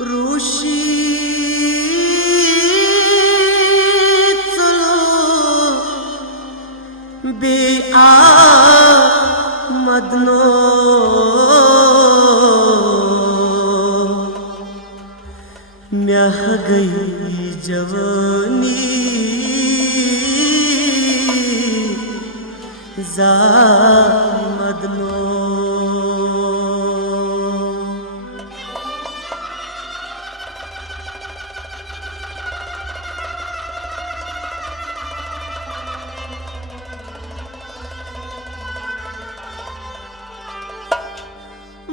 रूशी चलो बे मदनो म्याह गई जवानी जा मदनो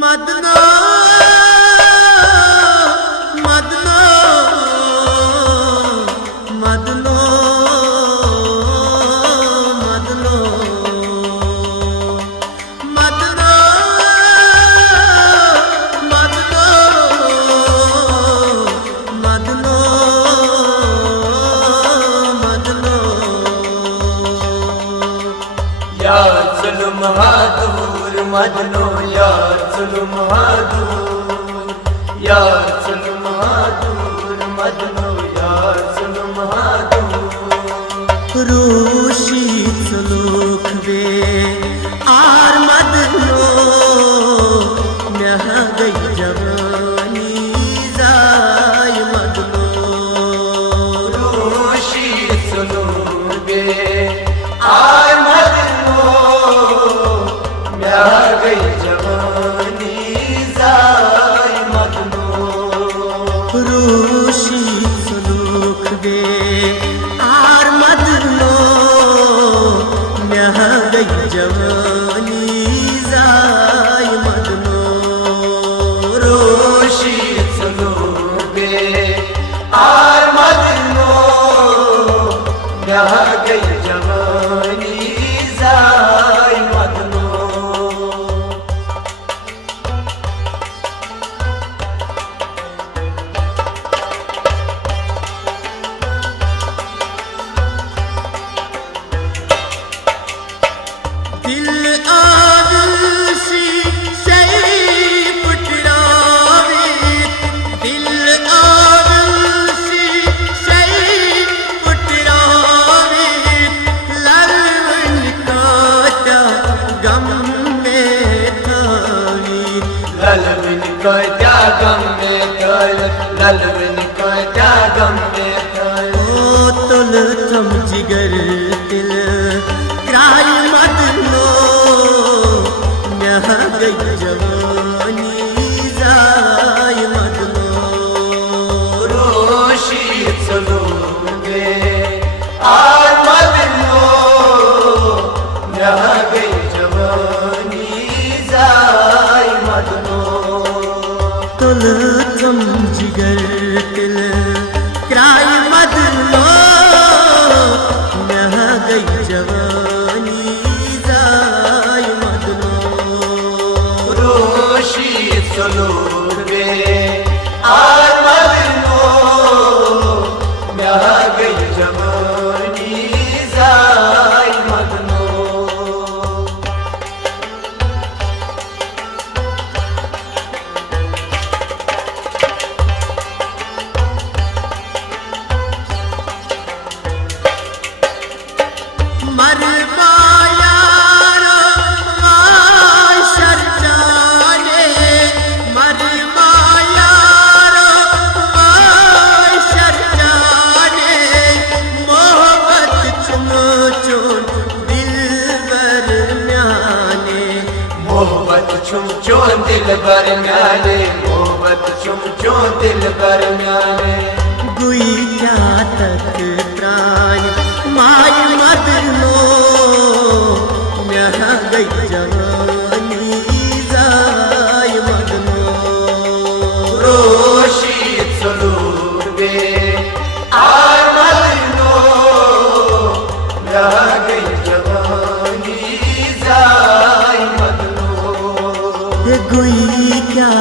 मदनो मदनो मदनो मदनो मदनो मदनो मदनो मदनो यार चलो महादूर मदनो यार चलो महादूर यार चलो महादूर मदनो यार चलो महादूर रूशी चलोक बे आर मदनो म्याह गई जवानी जाय मदनो रूशी चलो बे आर मदनो म्याह गई जवानी जाय मदनो रूशी चलोक बे आर मदनो म्याह गई जवानी जाय मदनो रूशी चलो बे आर मदनो म्याह गई जवानी जाय मदनो दिल आविसी सही पुटरावे दिल आविसी सही पुटरावे ललवन काटा गम में थावी ललविन को त्यागम में कल ललविन को त्यागम में कल ओ तुल थम जिगर दिल क्राई मदनो म्याह गई जवानी जाय मदनो रोशी चलो बे आर मदनो म्याह गई जवानी जाय मदनो तुल थम जिगर दिल क्राई मदनो म्याह गई जवानी जाय मदनो रोशी चलो बे आर मदनो म्याह गई जवानी जाय मदनो मर मायारो माशर जाने मर मायारो माशर जाने मोहब्बत चुनो चुन दिल बर म्याने मोहब्बत छुम चो दिल भर म्याने मोहब्बत छुम चो दिल भर म्याने गुई क्या तक प्राण माय मदनो म्याह गई जवानी जाय मदनो रोशी चलो बे आर मदनो म्याह गई जवानी जाय मदनो ये गुई क्या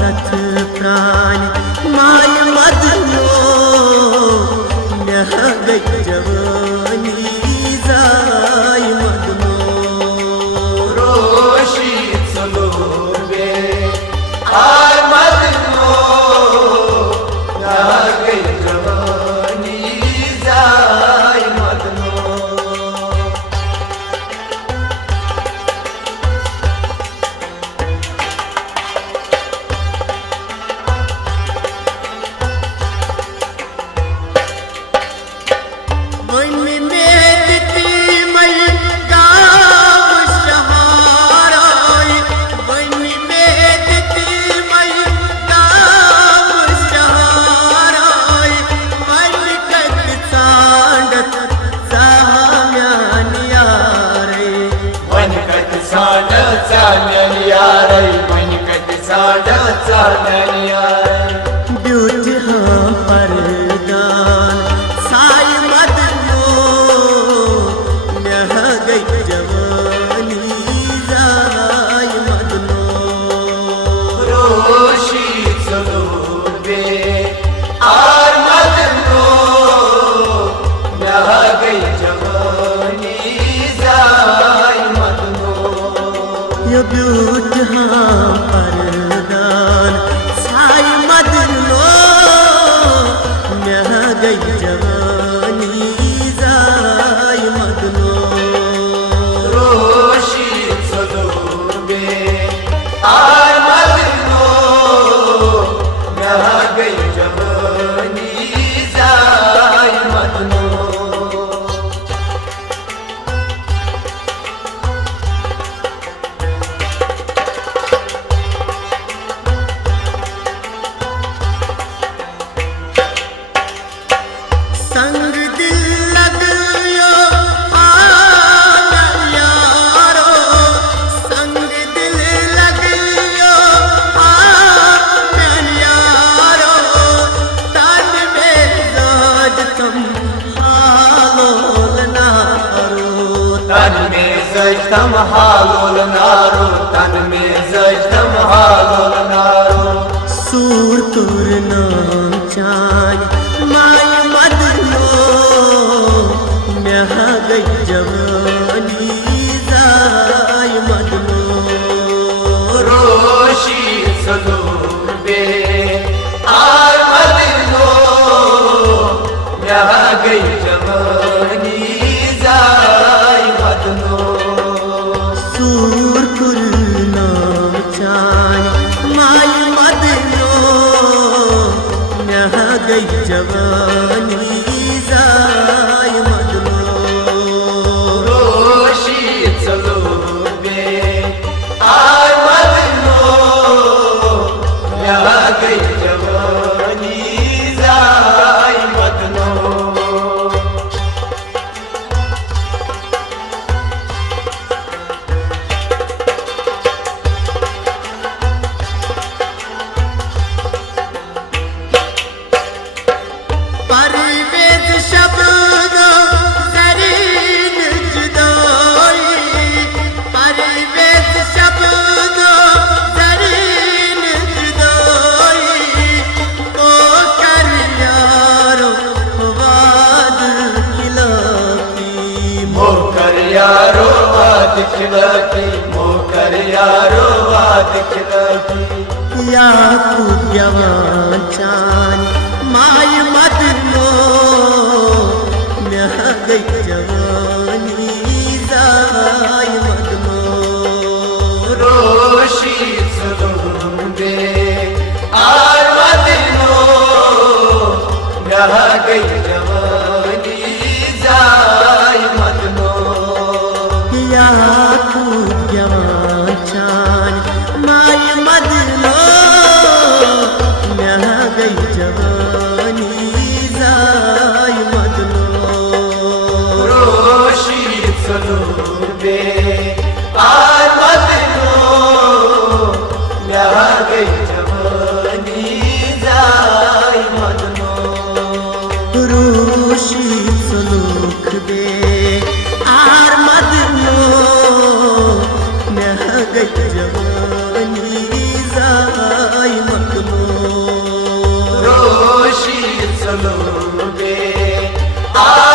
तथ प्राण माय मदनो साढ़ा चालिया ब्यूट हाँ परदान साई मदनो नह गई जवानी जाई मदनो रोशी सलूबे आर मदनो नह गई जवानी जाई मदनो यो ब्यूट हाँ परदान साई मदनो नह गई जवानी जाई मदनो रोशी सलूबे आर मदनो नह गई जवानी जाई मदनो संग दिल लगयो यारो संग दिल लगयो यारो तन में जाज तुम हालोल नारो तन में सजतम हालोल नारो तन में सजतम हालोल नारो सूर तुर नाम चाय माय मदनो नह गई जवानी जाय मदनो रोशी सलूबे आर मदनो नह गई जवानी जाई मदनो सूर कुल नाम चाय माय मदनो नह गई जवानी जाय मदनो रोशी सलूबे आर मदनो नह गई जवानी जाई मदनो परवेज शब्द जरीन जुदाई परवेज शब्द जरीन जुदाई तो कर यारो वाद खिलाफी मोकर यारो वाद खिलाती मोकर यारो वाद खिलाती याकूब जवान चान माय मदनो नह गई जवानी जाय मदनो रोशी सलूबे आर मदनो नह गई जवानी जाई मदनो याकूब जवान चान माय मदनो नह गई जवानी जाय मदनो रोशी सलूबे आर मदनो नह गई जवानी जाई मदनो रोशी सलूख दे आर मदनो नह गई जवानी जाय मदनो रोशी सलूबे आर